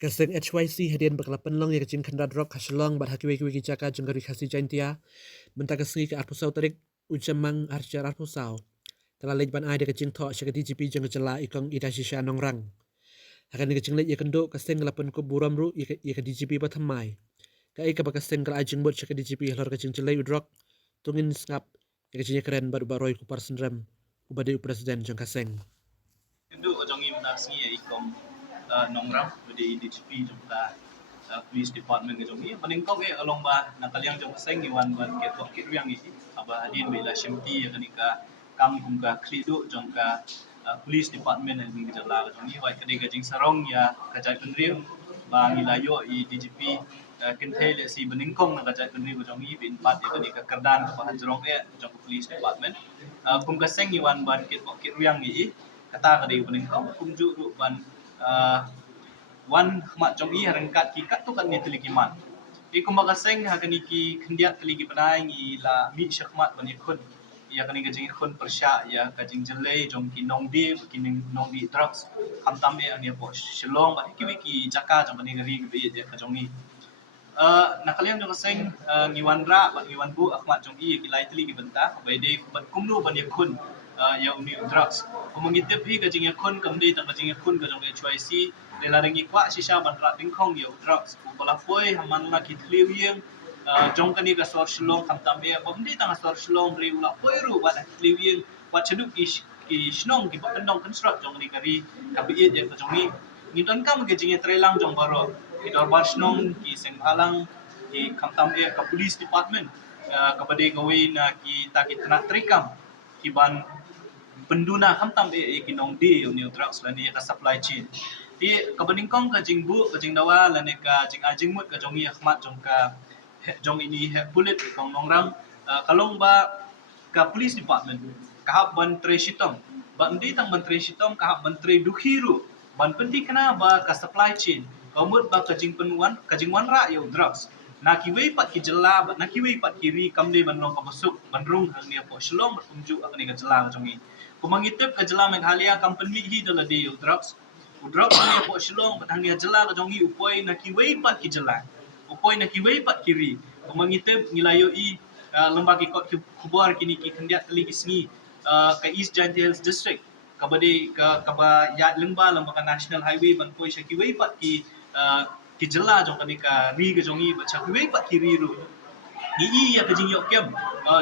Kaseng HYC hadian berkelapan long yang jing kandad rock hasilong bat hakiwe kiwe kijaka jenggari khasi jaintia benta kasri ke arpusau tarik ujamang arjar arpusau telah lejban ai de kejing tho syaka DGP jeng jela ikong ida shisha nongrang akan de kejing lej yakendo kaseng lapan ko buram ru yaka DGP batamai ka ai ka bakaseng kala ajing bot syaka DGP halor kejing jelai udrok tungin skap yaka jing keren baru baroi ku parsendram ubade presiden jeng kaseng Indo ojong im nasi ikom nongram di DGP jumpa police department ke jongi meningkong along ba nakaliang jong seng iwan ban ke tok kit riang isi aba hadin bela shimti ya kanika kam kumka klido jongka police department yang ngi jala ke jongi wa kade gajing sarong ya kajai penriu ba ngilayo i DGP kentai le si meningkong na kajai penriu ke jongi bin pat ya kanika kerdan ke bahan jerong jong police department kumka seng iwan ban ke tok kit riang isi kata kadi peningkong kumju ru ban wan mak jong i harengkat ki kat tu kan ni teligi man ikum bagaseng ha kani ki kendiat teligi panai ngi la mi syakmat ban ikun ya kani gajing ikun persya ya gajing jelai jong ki nongdi ki nongdi drugs kam tambe ani po shilong ba ki wiki jaka jong kani gari bi je ka jong i nakalian jong seng ngiwan ra ba ngiwan bu akmat jong i ki lai teligi benta bai de ban kumnu ban ikun ya uni drugs kumangitip hi gajing ikun kamdi ta gajing ikun ka jong HYC lela rengi kwa shisha bandra tingkong yo drugs upala foi haman la kitliu yeng jong kani ka sor shlong kam tambe bomdi tang sor shlong ri ula foi ru ba kitliu yeng wa cheduk ki shnong ki bakandong construct jong ni kari kabi je ka jong ni don kam ge jinge trelang jong baro ki dor bar shnong ki senghalang ki kam tambe ka police department ka bade gawe na ki takit na trikam ki ban penduna hamtam ki nong di ni drugs la ni ka supply chain di kabaningkong ka jingbu ka jingdawa la ne ka jing ajing mut ka jongi ahmat jong ka jong ini he bullet kong nongrang kalong ba ka police department ka hab ban tre shitong ba ndi tang ban tre shitong ka hab ban tre dukhiru ban pendi kana ba ka supply chain kamut ba ka jing penwan ka jing wan ra yo drugs na ki wei pat ki jela ba na ki wei pat ki ri kamde ban long ka masuk ban rung hang ni po shlom unju akni ka jela ka jongi kumangitip ka jela meghalaya company hi dala de yo drugs udrok ni po shilong batang dia jela ka jongi upoi na kiwei pat ki jela upoi na kiwei pat kiri kumangitip ngilayo i lembaga kot kubar kini ki kendiat teli kisni ka East Giant Hills District kabade ka ba ya lembaga national highway ban poi sha kiwei pat ki jela jong kani ka ri ka jongi ba cha kiwei pat kiri ru ni ya ka jing yok kem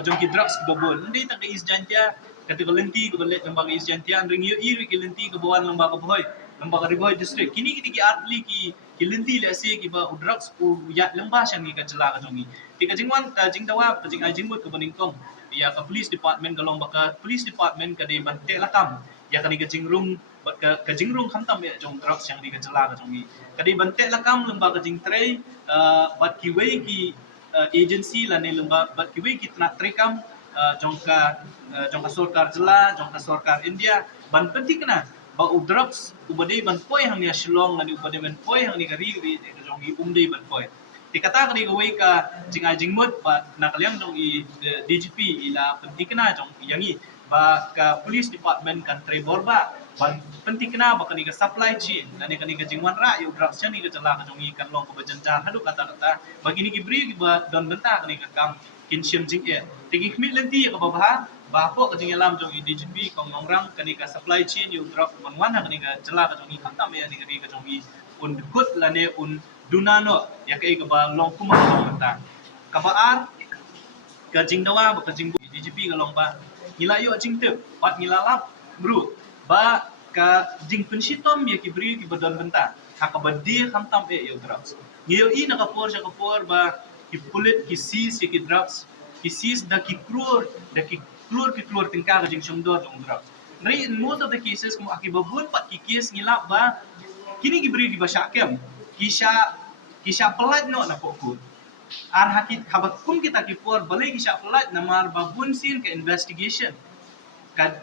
jong ki drugs bobon ndi ta ka East Giant ya kata lenti ko balet lembaga East Giant ya ring yo iri ki lenti ko bawan lembaga boy lembaga Riboy district kini ki atli ki lenti le se ki ba drugs ku ya lemba syang ki ka jela ka jongi ti ka jingwan ka jingdawa ka jing ajing mut ka baningkong ya ka police department galong baka police department ka de ban te lakam ya ka ni ka jingrung ka jingrung khamtam ya jong drugs yang di ka jela ka jongi ka de ban te lakam lembaga jing trei bat ki wei ki agency la ne lemba bat ki wei ki tna trekam jongka sorkar jela jongka sorkar India ban penting kena ba drugs ubade ban poi hang ya shilong ngani ubade ban poi hang ni gari ri de jongi umde ban poi dikata kali gawe ka jinga jingmut ba nakaliang jong i DGP ila penting kena jong yangi ba ka police department kan Trevor ba ban penting kena ba kani ka supply chain nani kani ka jingwan ra yo drugs ni ka jala ka jongi kan long ko bajanjar hadu kata bagini ki bri ba don benta kani ka kam kinshim jing e tigi khmi lenti ka ba bapo ka jingalam jong i DGP kong nongrang kani ka supply chain yung drop manwan ha kani ka jela ka jong i khatam ya ni ka jong i un kut lane un dunano ya kai ka ba long kuma ka mata ka ba ar ka jingdawa ba ka jing DGP ka long ba ngilayo jingtep bat ngilalap bro ba ka jing penshitom ya ki bri ki badon benta ha ka ba di khatam e yung drugs ngiyo i nakapor siya kapor ba ki pulit ki sis ki drugs ki sis da ki krur da ki keluar tingkah jing sumdo jong drugs. Nari in most of the cases kung akibabun pat kikis ngilap ba kini gibri di basyakem kisha pelat no na pokut. Ar hakit habat kum kita kipor balai kisha pelat namar babun sin ke investigation.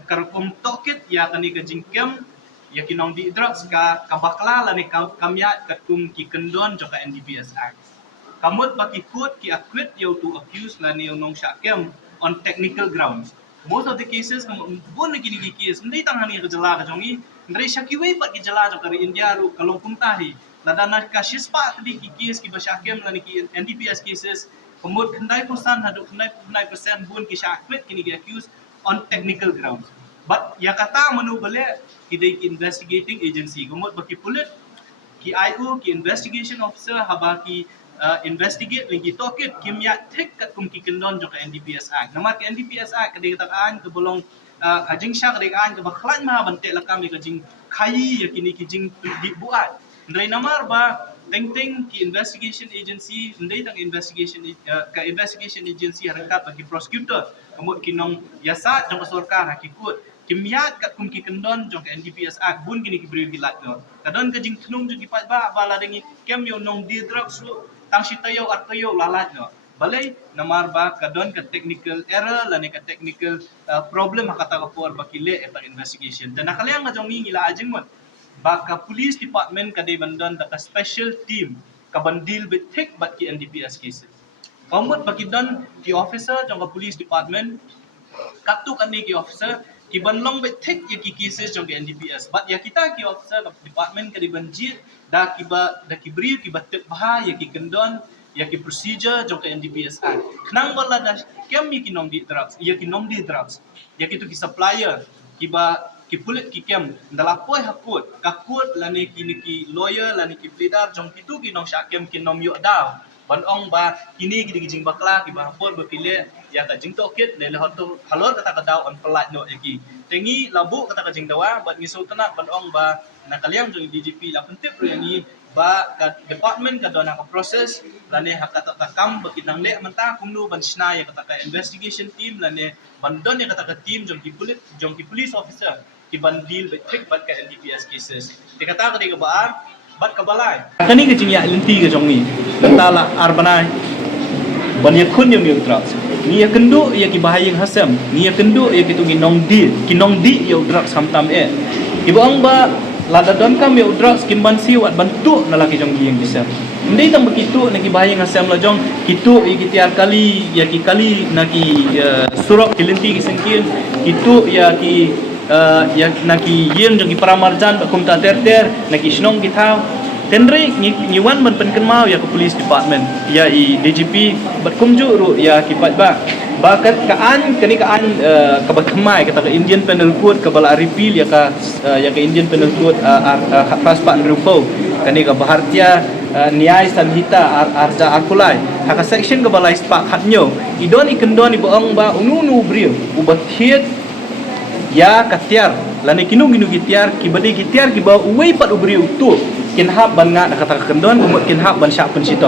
Karkom tokit ya kani ka jingkem ya kinong di drugs ka kabakla la ni kamya katum ki kendon joka NDPS Act. Kamut bakikut ki acquit you to accuse la ni nong syakem on technical grounds. Most of the cases kung bon na kini case hindi tang hani ka jala ka jongi ndre shakiwe pat ki jala jo kari India ru kalong puntahi ladana kasis pa di kikis ki basyakem lani ki NDPS cases pemut kendai persen haduk kendai persen bun ki syakrit kini ki accused on technical grounds. But ya kata menu balik kidai ki investigating agency gumut baki pulit ki IO ki investigation officer habaki investigate lagi tokit kimya tek kat kum ki kendon jo ka NDPS Act. Nama ki NDPS Act kadai katakan ke bolong kajing syak kadai kan ke baklan ma bantek lakam ki kajing kai ya kini ki jing dibuat. Ndai namar ba teng ki investigation agency ndai tang investigation ka investigation agency harangkat bagi prosecutor kemut kinong yasa jong sarkar hakikut kimyat kat kum ki kendon jong ka NDPS Act bun kini ki beri bilat no kadon ka jing thnung jong ki pat ba bala dengi kem yo nong di drug su tang sitayo atayo lalat no balai namar ba kadon ka technical error lani ka technical problem hakata ka por bakile eta investigation dan nakalayang ka jong ngila ajing mon baka police department kadai bandan da ka special team ka bandil bit thick bat ki NDPS cases kamut baki dan ki officer jong ka police department katuk ani ki officer ki banlong bit thick ya ki cases jong ki NDPS but ya kita ki officer ka department kadai banjit da ki bri ki batek bah ya ki kendon ya ki procedure jong ka NDPS Act knang bala da kem mi ki nong di drugs ya ki nong di drugs ya ki tu ki supplier ki ba ki pulit ki kem dalapoi hakut kakut lani kini ki lawyer lani ki pleader jong kitu ki nong syakem ki nom yo daw ban ong ba kini ki jing bakla ki ba hapur bepile ya ka jing tokit le hotu halor kata ka daw on pelat no eki tengi labu kata ka jing dawa bat ngi sultana ban ong ba nakaliang jong DGP la pentip ro yani ba ka department ka dona ka process lani hakata ta kam bakinang le menta kumnu ban sna ya kata ka investigation team lani bandon ya kata ka team jong ki police officer ki bandil betik bat ka NDPS cases dikata ka di ka baan bat ka balai kani ka jingya linti ka jong ni tala arbanai banyak kun yang drugs ni ya kendu ya ki bahayang hasam ni ya kendu ya ki tu nong di ya drugs samtam ibu ang ba lada don kam ya drugs kimban siwat bantu nalaki jong yang bisa ndai tang begitu naki bahayang hasam la jong kitu ya ki tiar kali ya ki kali naki surok kilinti ki sengkin kitu ya ki ya naki yen jong ki paramarjan bakum ta ter naki snong ki thau tenre ni wan ban pen kenmau ya ke police department ya i DGP bakum ju ru ya ki pat ba bakat kaan kani kaan ka bakhmai kata ka Indian Penal Code ka bala repeal ya ka Indian Penal Code paspak rupo kani ka Bharatiya Nyay Sanhita arja akulai haka section ka bala ispak hatnyo idon ikendon iboong ba unu brio ubathiet ya katiar lani kinung kitiar ki badi kitiar ki ba uwei pat ubri tu kinhab ban nga nakata kendon kumut kinhab ban syak pensito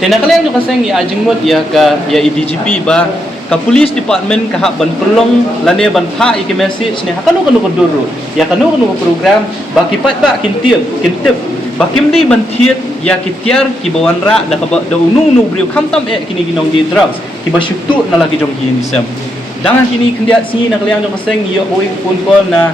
tena kalian jo kaseng ya ajingmut ya DGP ba ka police department ka hab ban perlong lani ban tha iki message ni hakanu koduru ya kanu program ba kipat ba kintip bakim di ban thiet ya kitiar ki bawan ra da ka da unung nu bri khamtam kini ginong di drugs ki ba syutu na lagi jong gi nisam jangan kini kendiat sini nak liang jong kaseng yo oi pun kol na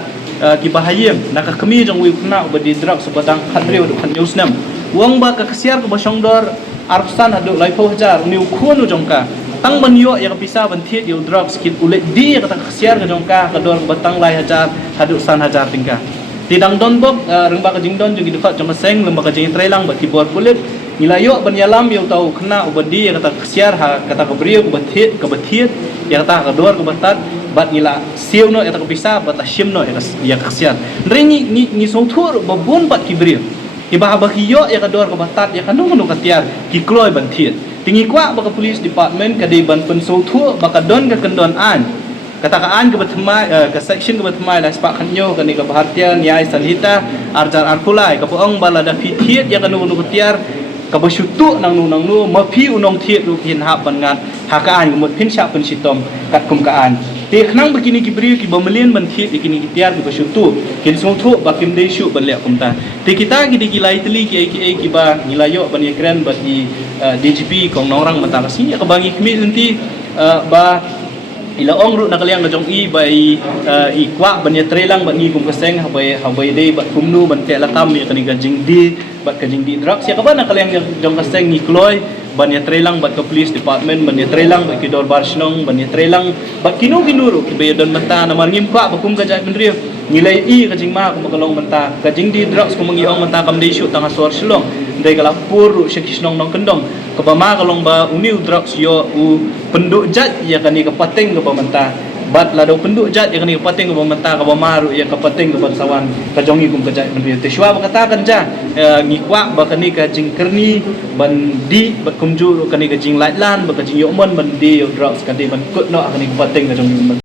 ki bahayem nak kami jong wi kena badi drug sebatang khatri waduk khan neusnam wang ba ka kasiar ko basong dor arsan adu laipo hajar ni khonu jong ka tang ban yo ya bisa ban thiet yo drugs kit ulet di ka kasiar ka jong ka dor batang lai hajar adu san hajar tingka tidang don bok rengba ka jingdon jong gidukat jong kaseng lemba ka jing trailang ba kibor kulit nilayo ban yalam yo tau kena ubadi ya kata kasiar ha kata ka brio ka bathiet ya kata ka dor ka batat bat nila siu no eta bisa bat asim no ya kasian ringi ni songthur babun bat kibrio iba bakiyo ya kador ka batat ya kanu no katiar ki kloy ban thiet tingi kwa ba ka police department ka de ban pen songthur ba ka don ka kendon an katakaan ka batmai ka section ka batmai la spak khanyo ka ni ka Bharatiya Nyay Sanhita arjar arkulai ka poong bala da thiet ya kanu no katiar ka basyutu nang nu mapi unong thiet ru kin hab ban ngat hakaan mut pin sya pen sitom kat kum kaan te khnang begini ki bri ki bamelin ban thiet ikini ki tiar ki basyutu kin songthu bakim de syu ban le kumta te kita ki digilai teli ki ba nilayo ban ekran ba di DGP kong norang mata kasi ka bangi kmi nanti ba ila ong ru nakaliang na jong i bai i kwa ban ya trelang ban ni kum kaseng habai de ba kumnu ban te lakam ya kani gajing di bat kajing di drugs ya ka ba nakaliang jong kaseng ni kloy ban ya trelang bat ka police department ban ya trelang bat ki dor barsnong ban ya trelang bat kinu kinuru ki bayadon mata na marngim kwa bakum ka jai benri nilai i kajing ma ko magalong menta kajing di drugs ko mangiong menta kam di shoot tanga suar silong dai kala pur syekisnong nong kendong ko ba ma kalong ba uniu drugs yo u penduk jat ya kani ka pateng ko ba menta bat la do penduk jat ya kani ka pateng ko ba menta ka ba maru ya ka pateng ko ba sawan ka jongi kum ka jat men te shwa ba katakan ja ngikwa ba kani ka jing kerni ban di ba kumju kani ka jing lait lan ba ka jing yo mon ban di yo drugs kani ban kut no kani ka pateng ka jongi